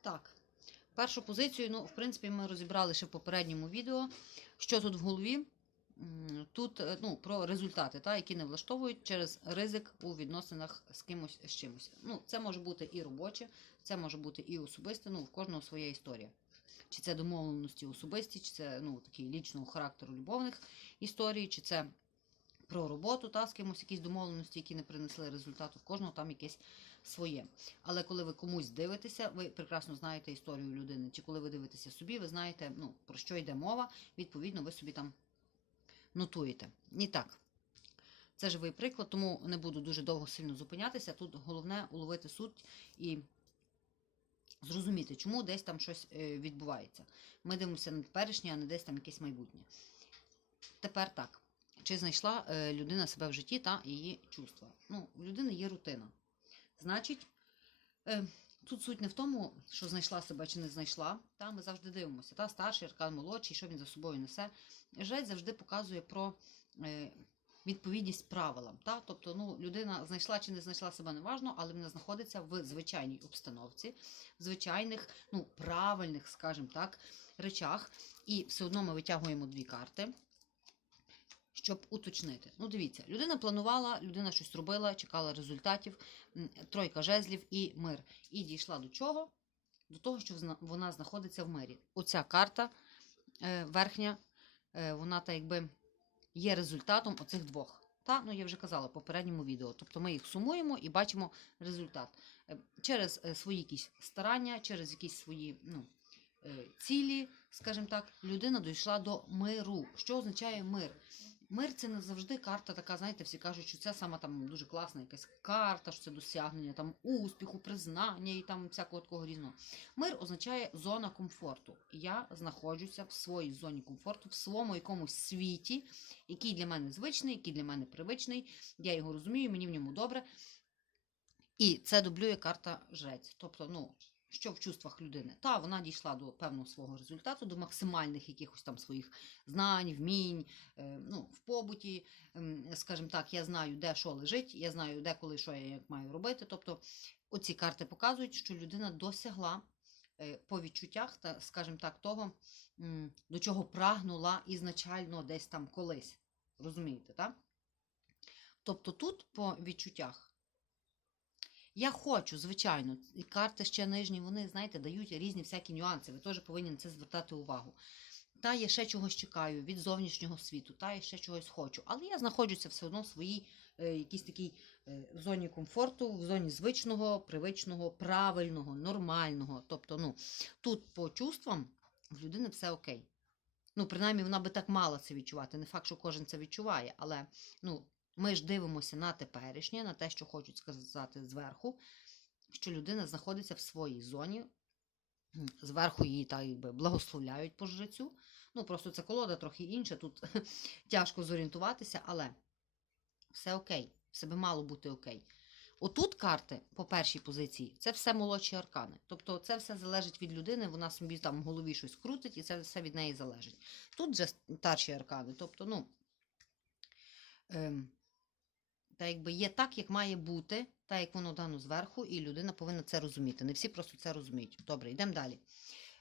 Так. Першу позицію, ну, в принципі, ми розібрали ще в попередньому відео, що тут в голові. Тут е, ну, про результати, та, які не влаштовують через ризик у відносинах з кимось з чимось. Ну, це може бути і робоче, це може бути і особисте, ну, в кожного своя історія. Чи це домовленості особисті, чи це ну, такі лічного характеру любовних історій, чи це про роботу та з кимось якісь домовленості, які не принесли результату. В кожного там якесь своє. Але коли ви комусь дивитеся, ви прекрасно знаєте історію людини. Чи коли ви дивитеся собі, ви знаєте, ну, про що йде мова, відповідно, ви собі там нотуєте. І так. Це живий приклад, тому не буду дуже довго сильно зупинятися. Тут головне уловити суть і зрозуміти, чому десь там щось е, відбувається. Ми дивимося на теперішнє, а не десь там якесь майбутнє. Тепер так. Чи знайшла е, людина себе в житті та її чувства? Ну, у людини є рутина. Значить, е, тут суть не в тому, що знайшла себе чи не знайшла. Та ми завжди дивимося. Та старший аркан молодший, що він за собою несе. Жесть завжди показує про е, відповідність правилам. Та? Тобто, ну, людина знайшла чи не знайшла себе неважно, але вона знаходиться в звичайній обстановці, в звичайних, ну, правильних, скажімо так, речах. І все одно ми витягуємо дві карти щоб уточнити. Ну, дивіться, людина планувала, людина щось робила, чекала результатів, тройка жезлів і мир. І дійшла до чого? До того, що вона знаходиться в мирі. Оця карта е, верхня, е, вона так якби є результатом оцих двох. Та, ну я вже казала в попередньому відео. Тобто ми їх сумуємо і бачимо результат. Е, Через свої якісь старання, через якісь свої ну, цілі, скажімо так, людина дійшла до миру. Що означає мир? Мир це не завжди карта така, знаєте, всі кажуть, що це сама там дуже класна якась карта, що це досягнення там успіху, признання і там всякого такого різного. Мир означає зона комфорту. Я знаходжуся в своїй зоні комфорту, в своєму якомусь світі, який для мене звичний, який для мене привичний. Я його розумію, мені в ньому добре. І це дублює карта жрець. Тобто, ну, що в чувствах людини? Та вона дійшла до певного свого результату, до максимальних якихось там своїх знань, вмінь, е, ну, в побуті. Ем, Скажімо так, я знаю, де що лежить, я знаю, де коли що я як маю робити. Тобто, оці карти показують, що людина досягла е, по відчуттях, та, скажімо так, того, до чого прагнула ізначально десь там колись. Розумієте, так? Тобто тут по відчуттях. Я хочу, звичайно, і карти ще нижні, вони, знаєте, дають різні всякі нюанси. Ви теж повинні на це звертати увагу. Та я ще чогось чекаю від зовнішнього світу, та я ще чогось хочу. Але я знаходжуся все одно в своїй е, якійсь такій е, зоні комфорту, в зоні звичного, привичного, правильного, нормального. Тобто, ну, тут по чувствам в людини все окей. Ну, принаймні, вона би так мала це відчувати. Не факт, що кожен це відчуває, але ну, ми ж дивимося на теперішнє, на те, що хочуть сказати зверху, що людина знаходиться в своїй зоні. Зверху її так якби благословляють по жрецю. Ну, просто це колода трохи інша, тут тяжко зорієнтуватися, але все окей, все би мало бути окей. Отут карти по першій позиції це все молодші аркани. Тобто це все залежить від людини, вона собі там в голові щось крутить, і це все від неї залежить. Тут же старші аркани. Тобто, ну, ем, та якби є так, як має бути, так як воно дано зверху, і людина повинна це розуміти. Не всі просто це розуміють. Добре, йдемо далі.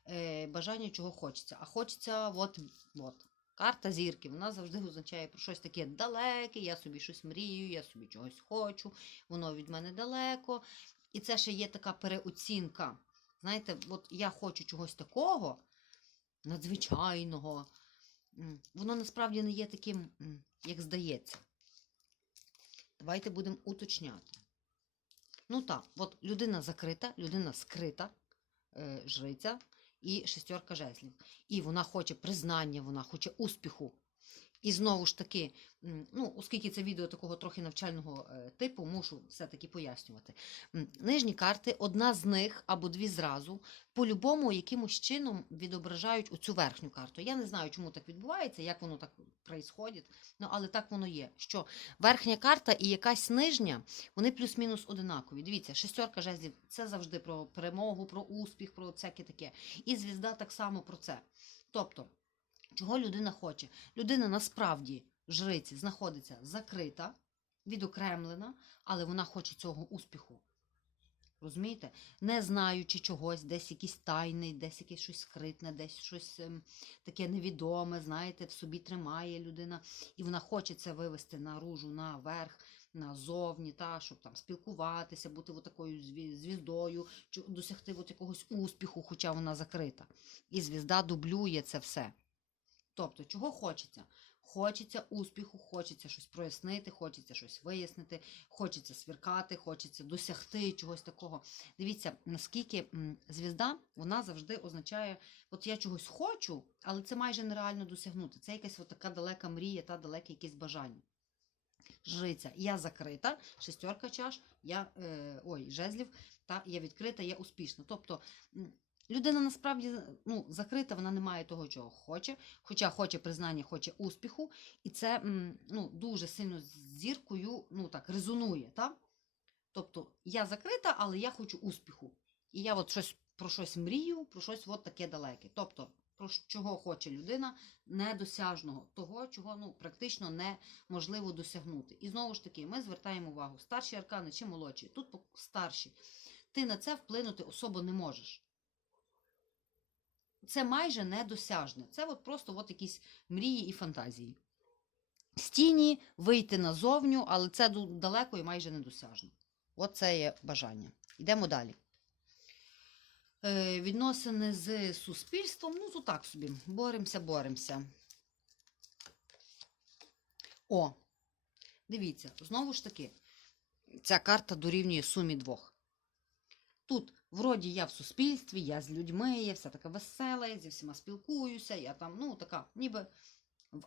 Е, бажання чого хочеться. А хочеться, от, от. Карта зірки, вона завжди означає про щось таке далеке, я собі щось мрію, я собі чогось хочу, воно від мене далеко. І це ще є така переоцінка. Знаєте, от я хочу чогось такого надзвичайного. Воно насправді не є таким, як здається. Давайте будемо уточняти. Ну так, от людина закрита, людина скрита, е, жриця і шестерка жезлів. І вона хоче признання, вона хоче успіху. І знову ж таки, ну, оскільки це відео такого трохи навчального е, типу, мушу все-таки пояснювати. Нижні карти, одна з них або дві зразу, по-любому якимось чином відображають оцю верхню карту. Я не знаю, чому так відбувається, як воно так відбувається, ну, але так воно є. Що верхня карта і якась нижня, вони плюс-мінус одинакові. Дивіться, шестерка жезлів це завжди про перемогу, про успіх, про всяке таке. І звізда так само про це. Тобто, чого людина хоче? Людина насправді жриці знаходиться закрита, відокремлена, але вона хоче цього успіху. Розумієте? Не знаючи чогось, десь якісь тайни, десь якесь щось скритне, десь щось ем, таке невідоме, знаєте, в собі тримає людина, і вона хоче це вивести наружу, наверх, назовні, та, щоб там спілкуватися, бути такою звіздою, досягти от якогось успіху, хоча вона закрита. І звізда дублює це все. Тобто, чого хочеться? Хочеться успіху, хочеться щось прояснити, хочеться щось вияснити, хочеться свіркати, хочеться досягти чогось такого. Дивіться, наскільки звізда вона завжди означає, от я чогось хочу, але це майже нереально досягнути. Це якась от така далека мрія та далеке якесь бажання. Жриця, я закрита, шестерка чаш, я е, ой, жезлів, та я відкрита, я успішна. Тобто людина насправді ну, закрита, вона не має того, чого хоче, хоча хоче признання, хоче успіху, і це ну, дуже сильно з зіркою ну, так, резонує. Та? Тобто я закрита, але я хочу успіху. І я от щось про щось мрію, про щось от таке далеке. Тобто, про чого хоче людина недосяжного, того, чого ну, практично неможливо досягнути. І знову ж таки, ми звертаємо увагу, старші аркани чи молодші. Тут старші. Ти на це вплинути особо не можеш. Це майже недосяжне. Це от просто от якісь мрії і фантазії. З тіні вийти назовню, але це далеко і майже недосяжно. От це є бажання. Йдемо далі. Е, відносини з суспільством, ну, то так собі. Боремося, боремося. О, дивіться, знову ж таки, ця карта дорівнює сумі двох. Тут, вроді, я в суспільстві, я з людьми, я вся така весела, я зі всіма спілкуюся, я там, ну, така, ніби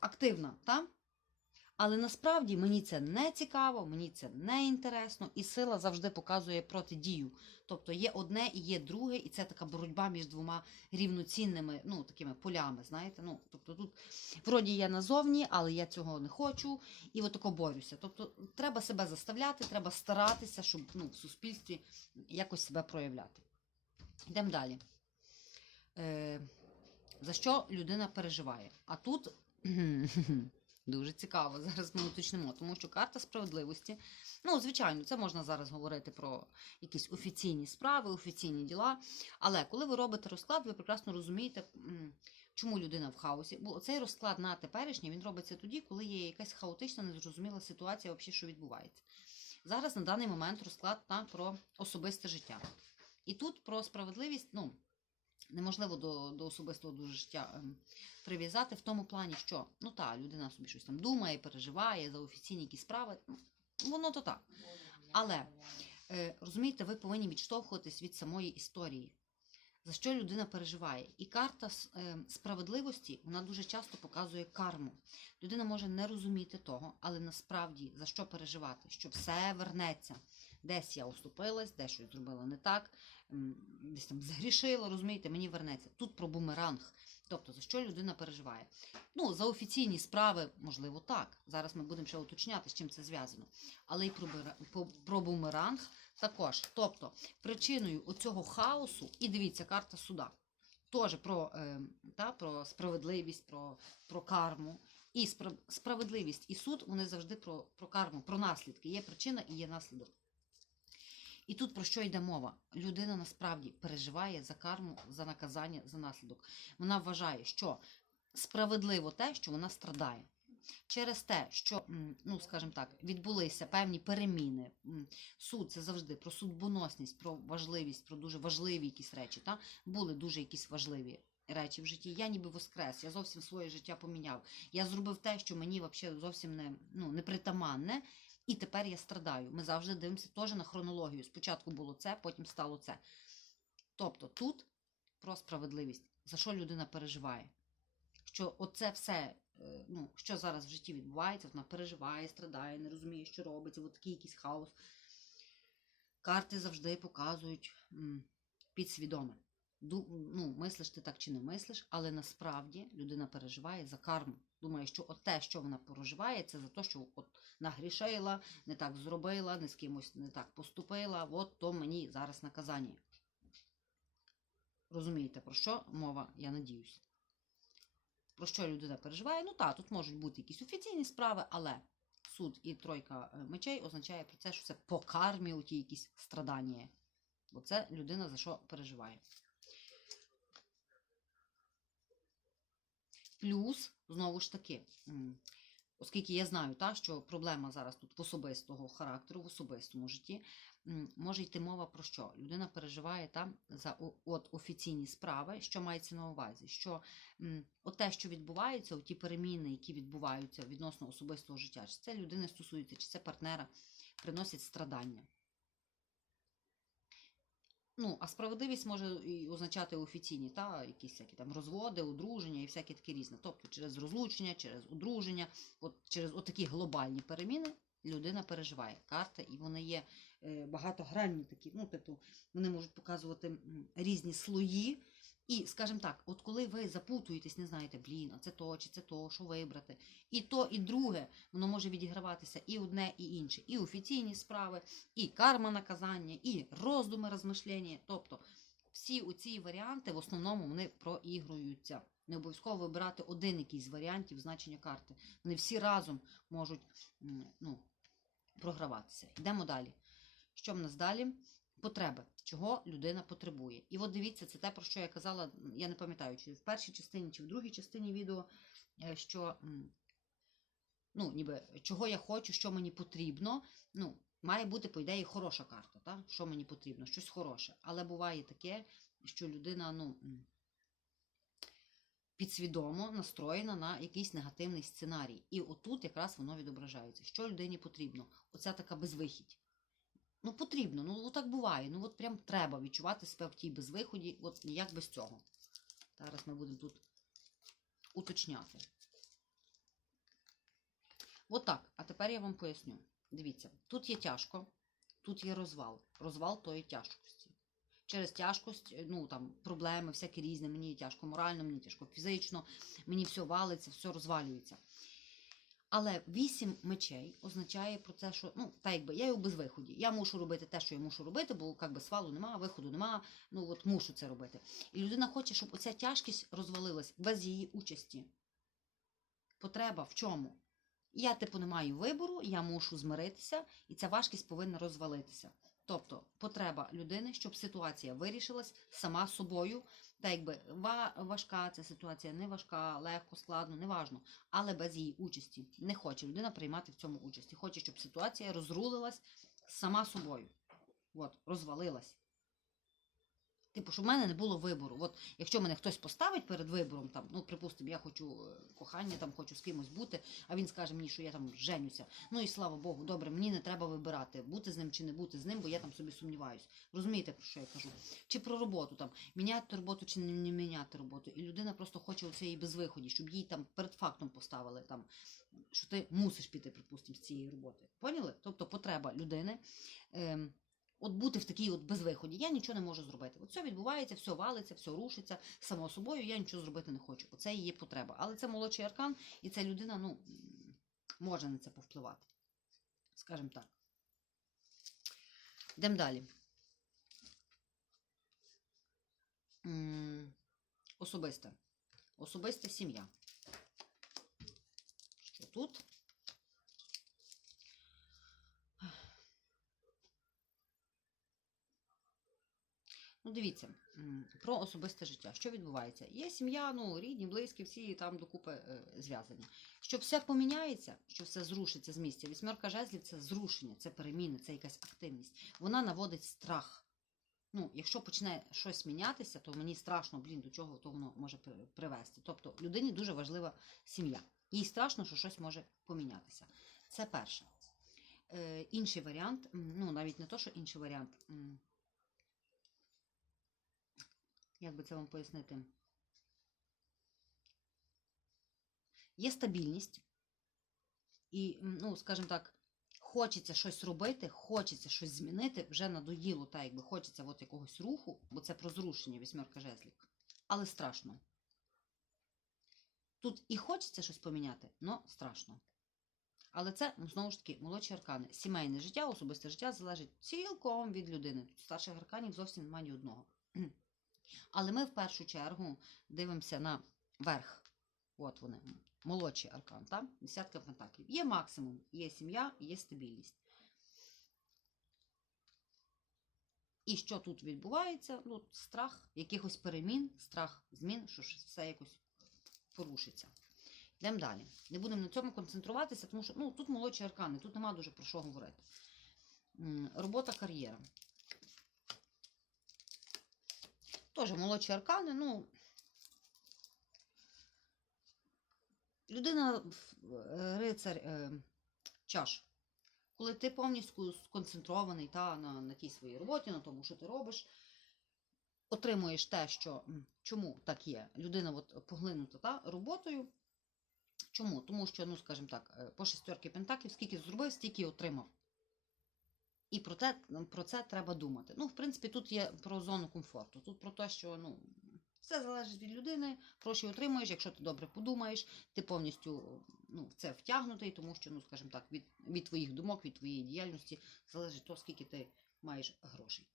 активна, та? Але насправді мені це не цікаво, мені це не інтересно, і сила завжди показує протидію. Тобто є одне і є друге, і це така боротьба між двома рівноцінними ну, такими полями. знаєте. Ну, тобто тут вроді я назовні, але я цього не хочу, і отако борюся. Тобто треба себе заставляти, треба старатися, щоб ну, в суспільстві якось себе проявляти. Йдемо далі. Е, за що людина переживає? А тут дуже цікаво, зараз ми уточнимо, тому що карта справедливості. Ну, звичайно, це можна зараз говорити про якісь офіційні справи, офіційні діла. Але коли ви робите розклад, ви прекрасно розумієте, чому людина в хаосі. Бо цей розклад на теперішнє він робиться тоді, коли є якась хаотична, незрозуміла ситуація, взагалі, що відбувається. Зараз на даний момент розклад на про особисте життя. І тут про справедливість, ну, неможливо до, до особистого дуже життя ем, прив'язати в тому плані, що ну та людина собі щось там думає, переживає за офіційні якісь справи. Ну, воно то так. Але е, розумієте, ви повинні відштовхуватись від самої історії. За що людина переживає? І карта е, справедливості вона дуже часто показує карму. Людина може не розуміти того, але насправді за що переживати? Що все вернеться. Десь я оступилась, десь щось зробила не так, десь там згрішила, розумієте, мені вернеться. Тут про бумеранг. Тобто, за що людина переживає? Ну, за офіційні справи, можливо, так. Зараз ми будемо ще уточняти, з чим це зв'язано. Але й про, бумеранг також. Тобто, причиною оцього хаосу, і дивіться, карта суда. Теж про, е, та, про справедливість, про, про карму. І спра- справедливість і суд вони завжди про, про карму, про наслідки. Є причина і є наслідок. І тут про що йде мова? Людина насправді переживає за карму, за наказання, за наслідок. Вона вважає, що справедливо те, що вона страдає. Через те, що, ну скажімо так, відбулися певні переміни. Суд це завжди про судьбоносність, про важливість, про дуже важливі якісь речі. Та? Були дуже якісь важливі речі в житті. Я ніби воскрес, я зовсім своє життя поміняв. Я зробив те, що мені взагалі зовсім не, ну, не притаманне, і тепер я страдаю. Ми завжди дивимося теж на хронологію. Спочатку було це, потім стало це. Тобто тут про справедливість, за що людина переживає. Що оце все, е, ну, що зараз в житті відбувається, вона переживає, страдає, не розуміє, що робиться, от такий якийсь хаос. Карти завжди показують підсвідоме. Ну, мислиш ти так чи не мислиш, але насправді людина переживає за карму. Думає, що от те, що вона проживає, це за те, що от нагрішила, не так зробила, не з кимось не так поступила, от то мені зараз наказання. Розумієте, про що мова, я надіюсь. Про що людина переживає? Ну так, тут можуть бути якісь офіційні справи, але суд і тройка е, мечей означає про це, що це по кармі оті якісь страдання. Бо це людина за що переживає. Плюс, знову ж таки, оскільки я знаю, та, що проблема зараз тут в особистого характеру, в особистому житті, може йти мова про що? Людина переживає там за от офіційні справи, що мається на увазі, що от те, що відбувається, ті переміни, які відбуваються відносно особистого життя, чи це людини стосується, чи це партнера, приносять страдання. Ну, а справедливість може і означати офіційні, та, якісь всякі там розводи, одруження і всякі такі різне. Тобто через розлучення, через одруження, от через отакі глобальні переміни людина переживає. Карта, і вони є е, багатогранні такі, ну, типу, вони можуть показувати різні слої. І, скажімо так, от коли ви запутуєтесь, не знаєте, блін, а це то, чи це то, що вибрати. І то, і друге, воно може відіграватися і одне, і інше. І офіційні справи, і карма наказання, і роздуми, розмишлення. Тобто всі оці варіанти в основному вони проігруються. Не обов'язково вибирати один якийсь з варіантів значення карти. Вони всі разом можуть ну, програватися. Йдемо далі. Що в нас далі? Потреби, чого людина потребує. І от дивіться, це те, про що я казала, я не пам'ятаю, чи в першій частині, чи в другій частині відео, е, що ну, ніби, чого я хочу, що мені потрібно. Ну, має бути, по ідеї, хороша карта, та? що мені потрібно, щось хороше. Але буває таке, що людина ну, підсвідомо настроєна на якийсь негативний сценарій. І отут якраз воно відображається. Що людині потрібно? Оця така безвихідь. Ну, потрібно, ну так буває. Ну, от прям треба відчувати себе в тій безвиході, от ніяк без цього. Зараз ми будемо тут уточняти. От так. А тепер я вам поясню. Дивіться, тут є тяжко, тут є розвал. Розвал тої тяжкості. Через тяжкость, е, ну там проблеми, всякі різні, мені тяжко морально, мені тяжко фізично, мені все валиться, все розвалюється. Але вісім мечей означає про те, що ну, так якби я і у безвиході. Я мушу робити те, що я мушу робити, бо як би свалу нема, виходу нема. Ну от мушу це робити. І людина хоче, щоб оця тяжкість розвалилась без її участі. Потреба в чому? Я, типу, не маю вибору, я мушу змиритися, і ця важкість повинна розвалитися. Тобто потреба людини, щоб ситуація вирішилась сама собою. Та якби ва- важка ця ситуація, не важка, легко, складно, неважно, але без її участі. Не хоче людина приймати в цьому участі. Хоче, щоб ситуація розрулилась сама собою. От, розвалилась. Типу, щоб в мене не було вибору. От якщо мене хтось поставить перед вибором, там, ну, припустимо, я хочу е, кохання, там хочу з кимось бути, а він скаже мені, що я там женюся. Ну і слава Богу, добре, мені не треба вибирати, бути з ним чи не бути з ним, бо я там собі сумніваюсь. Розумієте, про що я кажу? Чи про роботу там, міняти роботу чи не міняти роботу. І людина просто хоче оцеї безвиході, щоб їй там перед фактом поставили, там, що ти мусиш піти, припустимо, з цієї роботи. Поняли? Тобто потреба людини. Ем, От бути в такій от безвиході, я нічого не можу зробити. От все відбувається, все валиться, все рушиться само собою, я нічого зробити не хочу. Оце її потреба. Але це молодший аркан, і ця людина ну, може на це повпливати. Скажімо так. Йдемо далі. М, Особисте. Особиста сім'я. Що тут? Ну, дивіться, про особисте життя. Що відбувається? Є сім'я, ну, рідні, близькі, всі там докупи е, зв'язані. Що все поміняється, що все зрушиться з місця. Вісьмерка жезлів це зрушення, це переміни, це якась активність. Вона наводить страх. Ну, якщо почне щось мінятися, то мені страшно, блін, до чого то воно може привести. Тобто людині дуже важлива сім'я. Їй страшно, що щось може помінятися. Це перше. Е, інший варіант, ну навіть не то, що інший варіант. Як би це вам пояснити? Є стабільність, і, ну, скажімо так, хочеться щось робити, хочеться щось змінити, вже надоїло, так якби хочеться от якогось руху, бо це про зрушення вісьмерка жезлів. Але страшно. Тут і хочеться щось поміняти, але страшно. Але це, ну, знову ж таки, молодші аркани. Сімейне життя, особисте життя залежить цілком від людини. Старших арканів зовсім немає ні одного. Але ми в першу чергу дивимося на верх. От вони, молодший аркан, так? Десятка пентаклів. Є максимум, є сім'я, є стабільність. І що тут відбувається? Ну, страх якихось перемін, страх змін, що все якось порушиться. Йдемо далі. Не будемо на цьому концентруватися, тому що ну, тут молодші аркани, тут нема дуже про що говорити. Робота, кар'єра. Теж молодші аркани, ну. Людина, е, рицар е, чаш. Коли ти повністю сконцентрований та, на, на тій своїй роботі, на тому, що ти робиш, отримуєш те, що чому так є. Людина от, поглинута та, роботою. Чому? Тому що, ну, скажімо так, е, по шестерки пентаклів, скільки зробив, стільки отримав. І про те, про це треба думати. Ну, в принципі, тут є про зону комфорту. Тут про те, що ну, все залежить від людини, що отримуєш, якщо ти добре подумаєш, ти повністю ну, в це втягнутий, тому що, ну, скажімо так, від, від твоїх думок, від твоєї діяльності залежить то, скільки ти маєш грошей.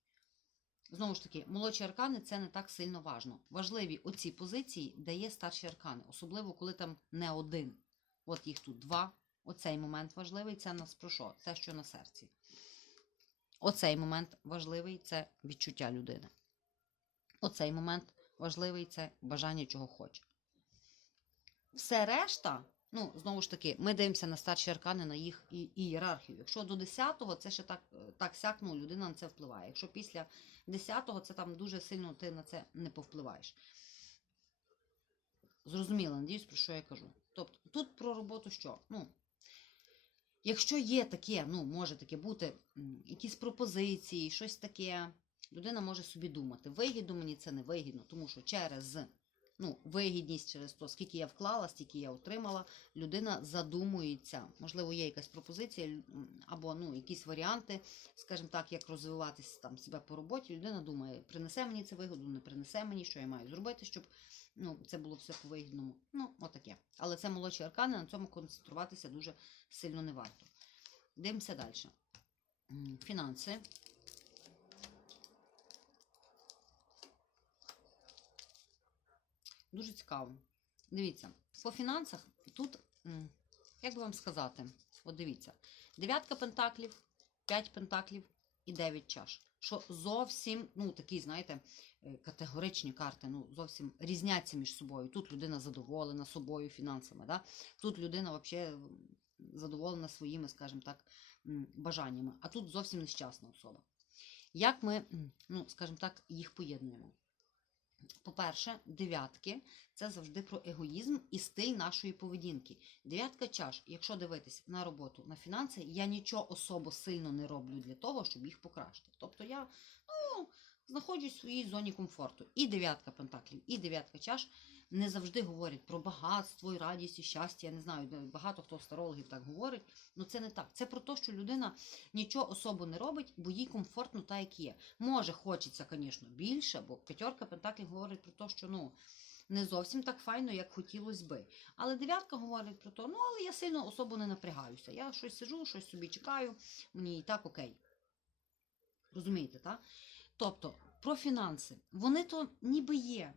Знову ж таки, молодші аркани це не так сильно важно. Важливі оці позиції дає старші аркани, особливо коли там не один. От їх тут два. Оцей момент важливий це нас про що? Те, що на серці. Оцей момент важливий це відчуття людини. Оцей момент важливий це бажання чого хоче. Все решта, ну, знову ж таки, ми дивимося на старші аркани, на їх ієрархію. Якщо до 10-го, це ще так, так сяк, ну, людина на це впливає. Якщо після 10-го, це там дуже сильно ти на це не повпливаєш. Зрозуміло, надіюсь, про що я кажу. Тобто, тут про роботу що? Ну, якщо є таке, ну, може таке бути, якісь пропозиції, щось таке, людина може собі думати, вигідно мені це не вигідно, тому що через ну, вигідність, через то, скільки я вклала, стільки я отримала, людина задумується. Можливо, є якась пропозиція або ну, якісь варіанти, скажімо так, як розвиватися там себе по роботі. Людина думає, принесе мені це вигоду, не принесе мені, що я маю зробити, щоб ну, це було все по вигідному. Ну, отаке. Але це молодші аркани, на цьому концентруватися дуже сильно не варто. Дивимося далі. Фінанси. Дуже цікаво. Дивіться, по фінансах тут, як би вам сказати, от дивіться, дев'ятка пентаклів, п'ять пентаклів і дев'ять чаш. Що зовсім, ну такі, знаєте, е, категоричні карти, ну зовсім різняться між собою. Тут людина задоволена собою фінансами. Да? Тут людина взагалі задоволена своїми, скажімо так, бажаннями, а тут зовсім нещасна особа. Як ми, ну, скажімо так, їх поєднуємо? По-перше, дев'ятки це завжди про егоїзм і стиль нашої поведінки. Дев'ятка чаш, якщо дивитись на роботу, на фінанси, я нічого особо сильно не роблю для того, щоб їх покращити. Тобто я ну, знаходжусь в своїй зоні комфорту. І дев'ятка пентаклів, і дев'ятка чаш не завжди говорять про багатство і радість і щастя. Я не знаю, багато хто старологів так говорить. Ну це не так. Це про те, що людина нічого особо не робить, бо їй комфортно так, як є. Може, хочеться, звісно, більше, бо п'ятерка пентаклів говорить про те, що ну. Не зовсім так файно, як хотілося би. Але дев'ятка говорить про те, ну але я сильно особо не напрягаюся. Я щось сижу, щось собі чекаю, мені і так окей. Розумієте, так? Тобто, про фінанси. Вони то ніби є.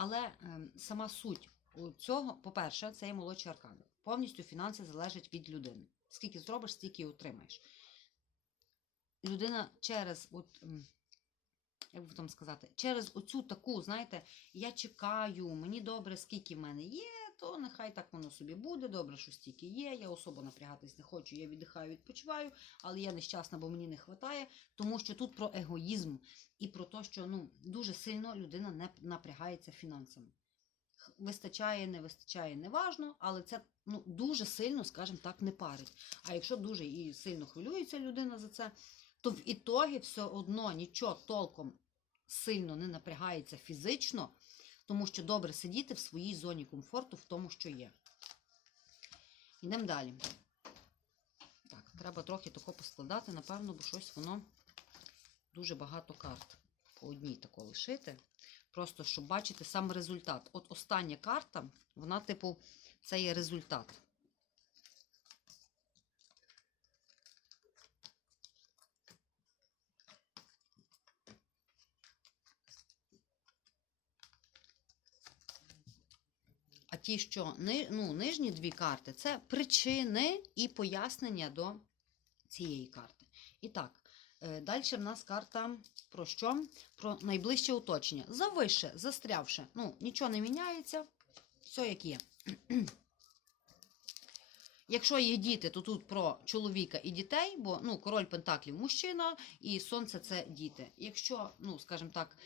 Але ем, сама суть у цього, по-перше, це є молодші аркани. Повністю фінанси залежать від людини. Скільки зробиш, стільки отримаєш. Людина через, от, як би там сказати, через оцю таку, знаєте, я чекаю, мені добре, скільки в мене є, то нехай так воно собі буде, добре, що стільки є, я особо напрягатись не хочу, я віддихаю, відпочиваю, але я нещасна, бо мені не вистачає, тому що тут про егоїзм і про те, що ну, дуже сильно людина не напрягається фінансами. Вистачає, не вистачає, неважно, але це ну, дуже сильно, скажімо так, не парить. А якщо дуже і сильно хвилюється людина за це, то в ітогі все одно нічого толком сильно не напрягається фізично, тому що добре сидіти в своїй зоні комфорту в тому, що є. Йдемо далі. Так, треба трохи тако поскладати, напевно, бо щось воно дуже багато карт по одній тако лишити. Просто щоб бачити сам результат. От остання карта, вона, типу, це є результат. Ті, що ну, нижні дві карти, це причини і пояснення до цієї карти. І так, Далі в нас карта про що? Про найближче оточення. Завище, застрявши. Ну, нічого не міняється. Все як є. Якщо є діти, то тут про чоловіка і дітей, бо ну, король Пентаклів мужчина, і сонце це діти. Якщо, ну, скажімо так,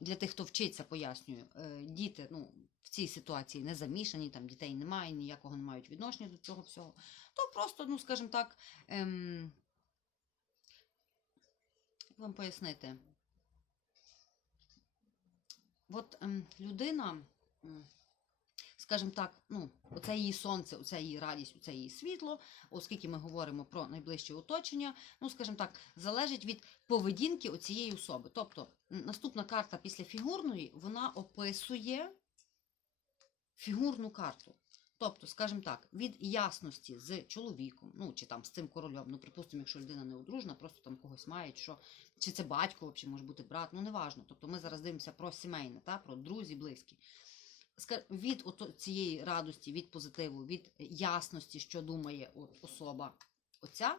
для тих, хто вчиться, пояснюю, е, діти ну, в цій ситуації не замішані, там дітей немає, ніякого не мають відношення до цього всього, то просто, ну, скажімо так, ем, як вам пояснити? От ем, людина, скажімо так, ну, оце її сонце, оце її радість, оце її світло, оскільки ми говоримо про найближче оточення, ну, скажімо так, залежить від поведінки оцієї особи. Тобто, наступна карта після фігурної, вона описує фігурну карту. Тобто, скажімо так, від ясності з чоловіком, ну чи там з цим королем, ну припустимо, якщо людина не одружна, просто там когось має, що чи це батько, взагалі, може бути брат, ну неважно. Тобто ми зараз дивимося про сімейне, та, про друзі, близькі. Від ото цієї радості, від позитиву, від ясності, що думає от особа оця,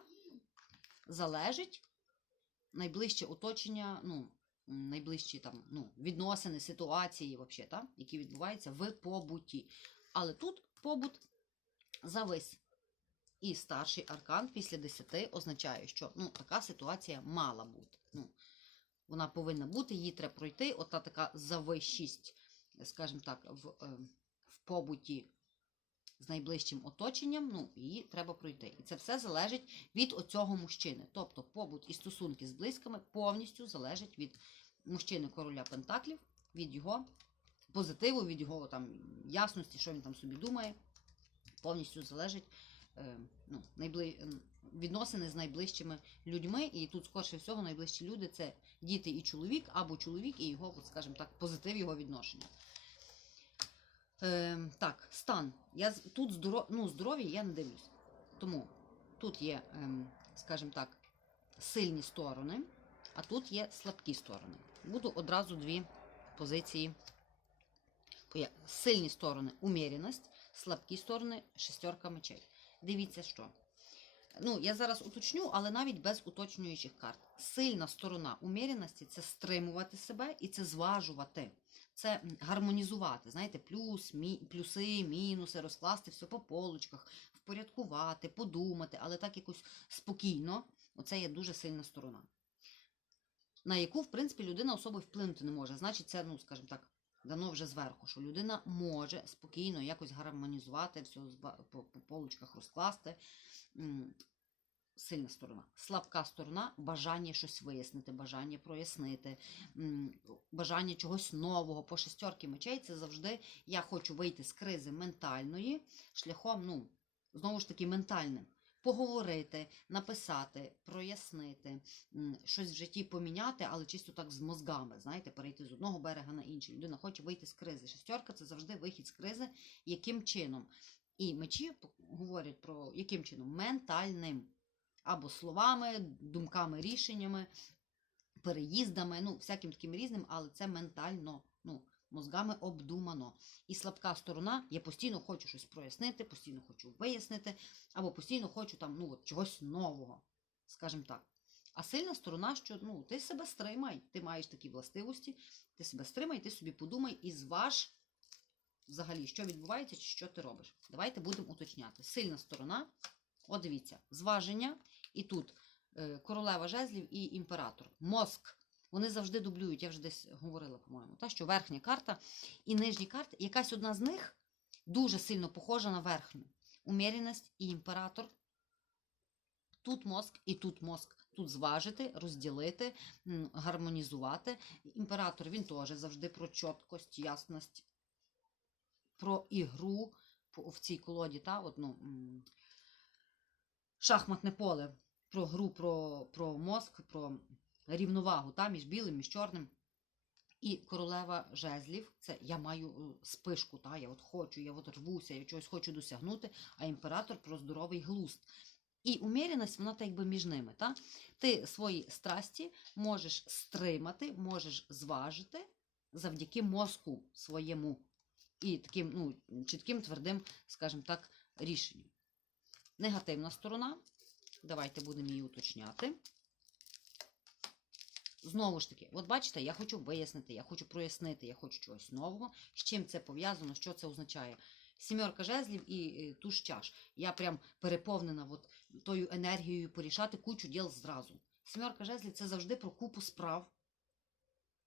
залежить найближче оточення, ну, найближчі там, ну, відносини, ситуації, вообще, та, які відбуваються в побуті. Але тут побут завис. І старший аркан після 10 означає, що ну, така ситуація мала бути. Ну, вона повинна бути, її треба пройти. Ота така завищість, скажімо так, в, е, в побуті з найближчим оточенням, ну, її треба пройти. І це все залежить від оцього мужчини. Тобто побут і стосунки з близькими повністю залежать від мужчини короля Пентаклів, від його позитиву, від його там, ясності, що він там собі думає. Повністю залежить е, ну, найбли... відносини з найближчими людьми. І тут, скорше всього, найближчі люди це діти і чоловік, або чоловік і його, от, скажімо так, позитив його відношення. Е, так, стан. Я тут здоров... ну, здоров'я я не дивлюсь. Тому тут є, ем, скажімо так, сильні сторони, а тут є слабкі сторони. Буду одразу дві позиції. Сильні сторони уміряність, слабкі сторони шестерка мечей. Дивіться, що. Ну, я зараз уточню, але навіть без уточнюючих карт. Сильна сторона уміряності це стримувати себе і це зважувати. Це гармонізувати, знаєте, плюс, мі, плюси, мінуси, розкласти все по полочках, впорядкувати, подумати, але так якось спокійно. Оце є дуже сильна сторона. На яку, в принципі, людина особи вплинути не може. Значить, це, ну, скажімо так, дано вже зверху, що людина може спокійно якось гармонізувати, все по полочках розкласти. Сильна сторона. Слабка сторона бажання щось вияснити, бажання прояснити, бажання чогось нового. По шестерки мечей це завжди я хочу вийти з кризи ментальної шляхом, ну, знову ж таки, ментальним. Поговорити, написати, прояснити, щось в житті поміняти, але чисто так з мозгами, знаєте, перейти з одного берега на інший. Людина хоче вийти з кризи. Шестерка це завжди вихід з кризи. Яким чином? І мечі говорять про яким чином? Ментальним. Або словами, думками, рішеннями, переїздами, ну, всяким таким різним, але це ментально, ну, мозгами обдумано. І слабка сторона, я постійно хочу щось прояснити, постійно хочу вияснити, або постійно хочу там, ну, от, чогось нового, скажімо так. А сильна сторона, що ну, ти себе стримай, ти маєш такі властивості, ти себе стримай, ти собі подумай і зваж взагалі, що відбувається чи що ти робиш. Давайте будемо уточняти. Сильна сторона, от дивіться, зваження, і тут е, королева жезлів і імператор. Мозк. Вони завжди дублюють, я вже десь говорила, по-моєму, та, що верхня карта і нижні карти, якась одна з них дуже сильно похожа на верхню. Уміряність і імператор. Тут мозк і тут мозк. Тут зважити, розділити, гармонізувати. Імператор він теж завжди про чіткость, ясність, про ігру в цій колоді, та, от, ну, шахматне поле, про гру, про, про мозк, про рівновагу та, між білим, між чорним. І королева жезлів це я маю е, спишку, та, я от хочу, я от рвуся, я чогось хочу досягнути, а імператор про здоровий глузд. І уміряність, вона так якби між ними. Та? Ти свої страсті можеш стримати, можеш зважити завдяки мозку своєму і таким ну, чітким, твердим, скажімо так, рішенням. Негативна сторона. Давайте будемо її уточняти. Знову ж таки, от бачите, я хочу вияснити, я хочу прояснити, я хочу чогось нового. З чим це пов'язано, що це означає? Сімерка жезлів і е, туш чаш. Я прям переповнена от тою енергією порішати кучу діл зразу. Сімерка жезлів це завжди про купу справ,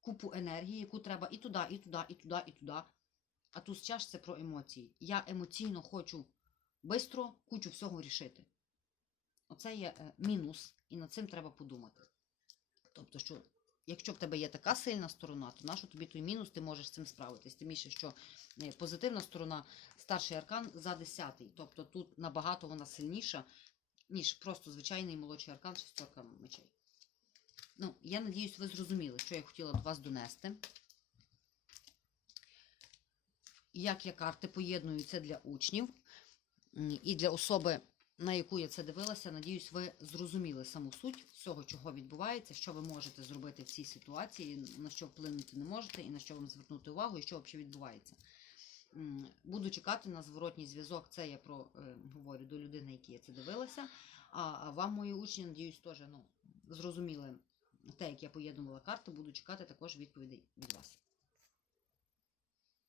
купу енергії, яку треба і туди, і туди, і туди, і туди. А туз чаш це про емоції. Я емоційно хочу швидко кучу всього рішити. Оце є е, мінус, і над цим треба подумати. Тобто, що якщо в тебе є така сильна сторона, то нащо тобі той мінус, ти можеш з цим справитись. Тим більше, що е, позитивна сторона старший аркан за десятий. Тобто тут набагато вона сильніша, ніж просто звичайний молодший аркан шестерка мечей. Ну, я надіюсь, ви зрозуміли, що я хотіла до вас донести. Як я карти поєдную це для учнів і для особи, на яку я це дивилася, надіюсь, ви зрозуміли саму суть всього, чого відбувається, що ви можете зробити в цій ситуації, на що вплинути не можете, і на що вам звернути увагу, і що взагалі відбувається. Буду чекати на зворотній зв'язок. Це я про е, говорю до людини, якій я це дивилася. А, вам, мої учні, надіюсь, теж ну, зрозуміли те, як я поєднувала карти. Буду чекати також відповідей від вас.